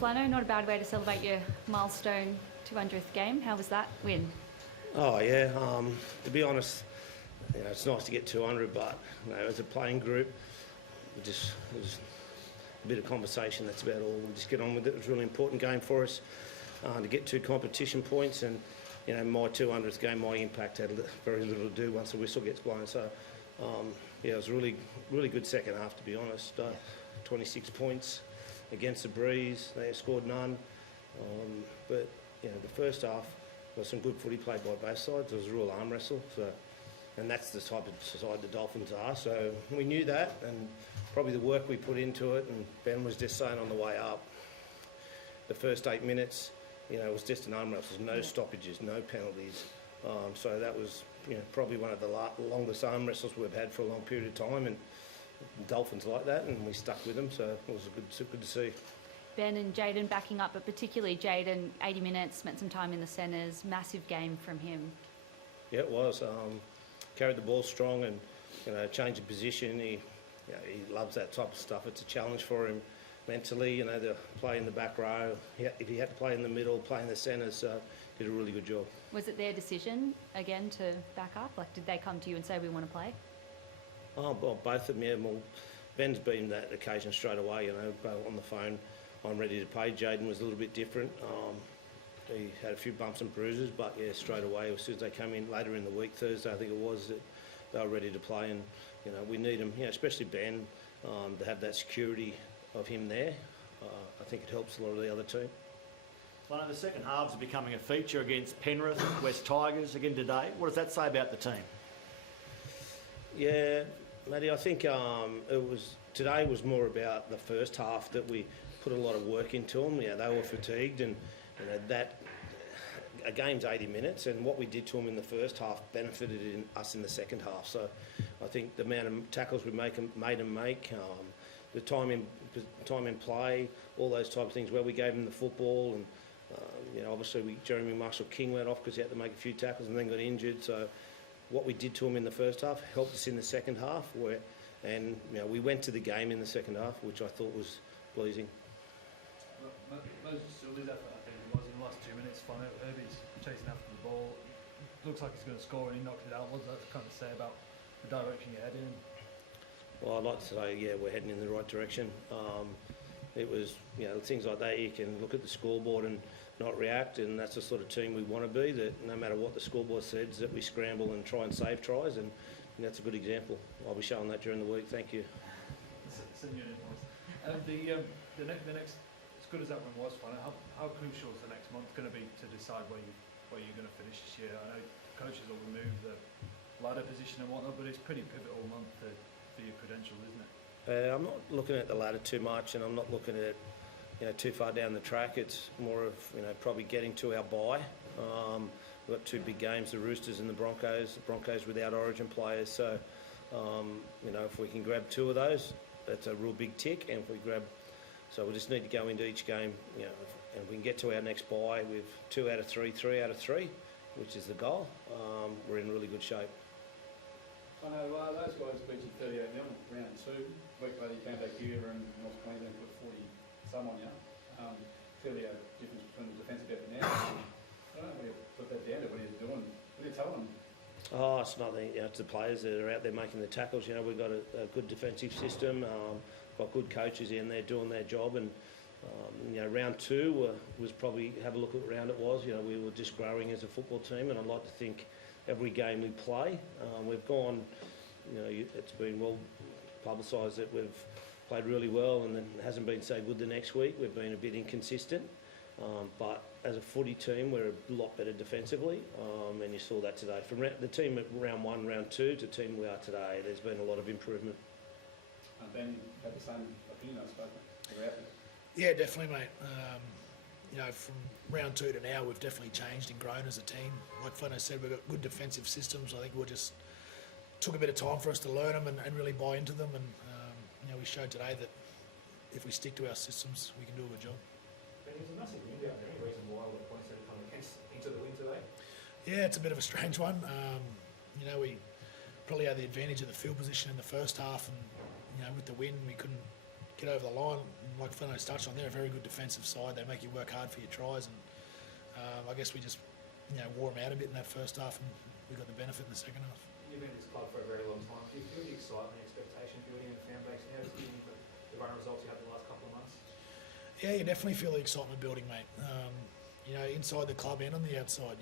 Flanno, not a bad way to celebrate your milestone 200th game. How was that win? Oh yeah, to be honest, it's nice to get 200, but as a playing group, it was a bit of conversation. That's about all. We'll just get on with it. It was a really important game for us to get 2 competition points, and my 200th game, my impact had very little to do once the whistle gets blown. So it was a really good second half, to be honest. 26 points against the Breeze. They scored none, but the first half was some good footy played by both sides. It was a real arm wrestle. And that's the type of side the Dolphins are. So we knew that, and probably the work we put into it. And Ben was just saying on the way up, the first 8 minutes, it was just an arm wrestle, no stoppages, no penalties. So that was probably one of the longest arm wrestles we've had for a long period of time, and the Dolphins like that, and we stuck with them. So it was good to see. Ben and Jayden backing up, but particularly Jayden, 80 minutes, spent some time in the centres, massive game from him. Yeah, it was. Carried the ball strong and changed the position. He loves that type of stuff. It's a challenge for him mentally. To play in the back row. If he had to play in the middle, play in the centres, so did a really good job. Was it their decision again to back up? Like, did they come to you and say we want to play? Oh, well, both of them. Yeah. Well, Ben's been that occasion straight away. On the phone, I'm ready to play. Jayden was a little bit different. He had a few bumps and bruises, but straight away, as soon as they came in later in the week, Thursday, I think it was, that they were ready to play. And we need them, especially Ben, to have that security of him there. I think it helps a lot of the other team. Flanno, the second halves are becoming a feature against Penrith, West Tigers again today. What does that say about the team? Yeah, Matty, I think today was more about the first half, that we put a lot of work into them. They were fatigued, and that a game's 80 minutes, and what we did to them in the first half benefited us in the second half. So I think the amount of tackles we made them make, the time in play, all those type of things, where we gave them the football, and obviously Jeremy Marshall-King went off because he had to make a few tackles and then got injured. So what we did to them in the first half helped us in the second half, we went to the game in the second half, which I thought was pleasing. Moses Sully's effort, I think it was, in the last 2 minutes. Herbie's chasing after the ball. Looks like he's going to score, and he knocked it out. What does that kind of say about the direction you're heading in? Well, I'd like to say, we're heading in the right direction. It was, things like that, you can look at the scoreboard and not react, and that's the sort of team we want to be, that no matter what the scoreboard says, that we scramble and try and save tries, and that's a good example. I'll be showing that during the week. Thank you. The next, as good as that one was, how crucial is the next month going to be to decide where you're going to finish this year? I know coaches will remove the ladder position and whatnot, but it's a pretty pivotal month for your credentials, isn't it? I'm not looking at the ladder too much, and I'm not looking at too far down the track. It's more of probably getting to our bye. We've got 2 big games, the Roosters and the Broncos. The Broncos without Origin players, so if we can grab 2 of those, that's a real big tick. And if we grab, so we just need to go into each game, and we can get to our next bye with 2 out of 3, 3 out of 3, which is the goal. We're in really good shape. I know those guys beat you 38 0 round 2. Week later you came back here and North Queensland put 40 some on you. Clearly a difference between the defensive effort now. I don't know, what do you put that down to? What are you doing? What are you telling them? Oh, it's nothing. It's the players that are out there making the tackles. We've got a good defensive system. Got good coaches in there doing their job. And round 2 was probably, have a look at what round it was. We were just growing as a football team, and I'd like to think every game we play, we've gone. It's been well publicised that we've played really well, and it hasn't been so good the next week. We've been a bit inconsistent. But as a footy team, we're a lot better defensively, and you saw that today. From the team at round 1, round 2 to the team we are today, there's been a lot of improvement. Ben, you had the same opinion, I suppose. Yeah, definitely, mate. From round 2 to now, we've definitely changed and grown as a team. Like Flanno said, we've got good defensive systems. I think we just took a bit of time for us to learn them and really buy into them. And we showed today that if we stick to our systems, we can do a good job. It was a massive win down there. Any reason why all the points had come into the win today? Yeah, it's a bit of a strange one. We probably had the advantage of the field position in the first half, and with the win, we couldn't get over the line. Like Flanno's touched on, they're a very good defensive side. They make you work hard for your tries, and I guess we just wore them out a bit in that first half, and we got the benefit in the second half. You've been at this club for a very long time. Do you feel the excitement, expectation building in the fan base now, just given the run of results you had the last couple of months? Yeah, you definitely feel the excitement building, mate. Inside the club and on the outside,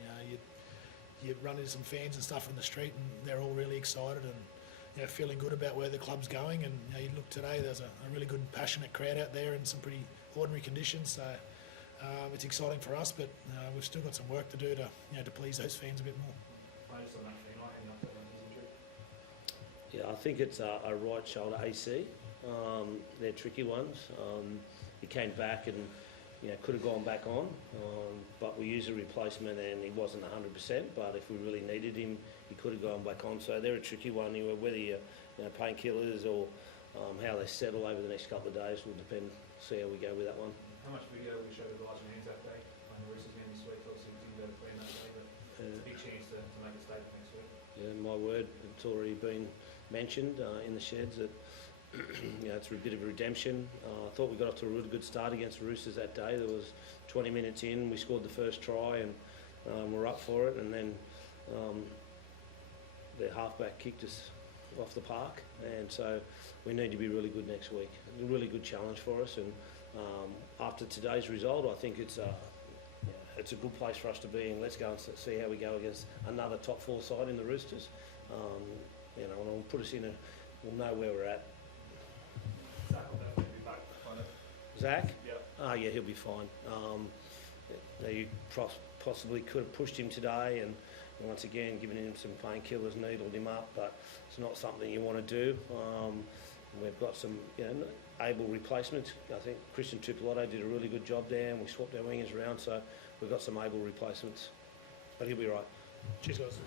you run into some fans and stuff in the street, and they're all really excited and feeling good about where the club's going. And you look today, there's a really good, passionate crowd out there in some pretty ordinary conditions. So it's exciting for us, but we've still got some work to do to please those fans a bit more. Just on that thing, I ended up with his injury. Yeah, I think it's a right shoulder AC. They're tricky ones. He came back and could have gone back on, but we used a replacement and he wasn't 100%. But if we really needed him, he could have gone back on. So they're a tricky one. Whether you're painkillers or how they settle over the next couple of days will depend. See how we go with that one. How much video will we show the guys in hands that day? On the Roosters game this week, obviously we didn't go to plan that day, but it's a big chance to make a statement next week. Yeah, my word, it's already been mentioned in the sheds that it's a bit of a redemption. I thought we got off to a really good start against the Roosters that day. There was 20 minutes in, we scored the first try and we're up for it, and then their halfback kicked us off the park, and so we need to be really good next week. It's a really good challenge for us, and after today's result, I think it's a good place for us to be, and let's go and see how we go against another top 4 side in the Roosters. And it'll put us we'll know where we're at. Zach will definitely be back. Zach? Yep. Yeah, he'll be fine. You possibly could have pushed him today and once again given him some painkillers, needled him up, but it's not something you want to do. We've got some able replacements. I think Christian Tupolotto did a really good job there, and we swapped our wingers around, so we've got some able replacements. But he'll be right. Cheers, guys.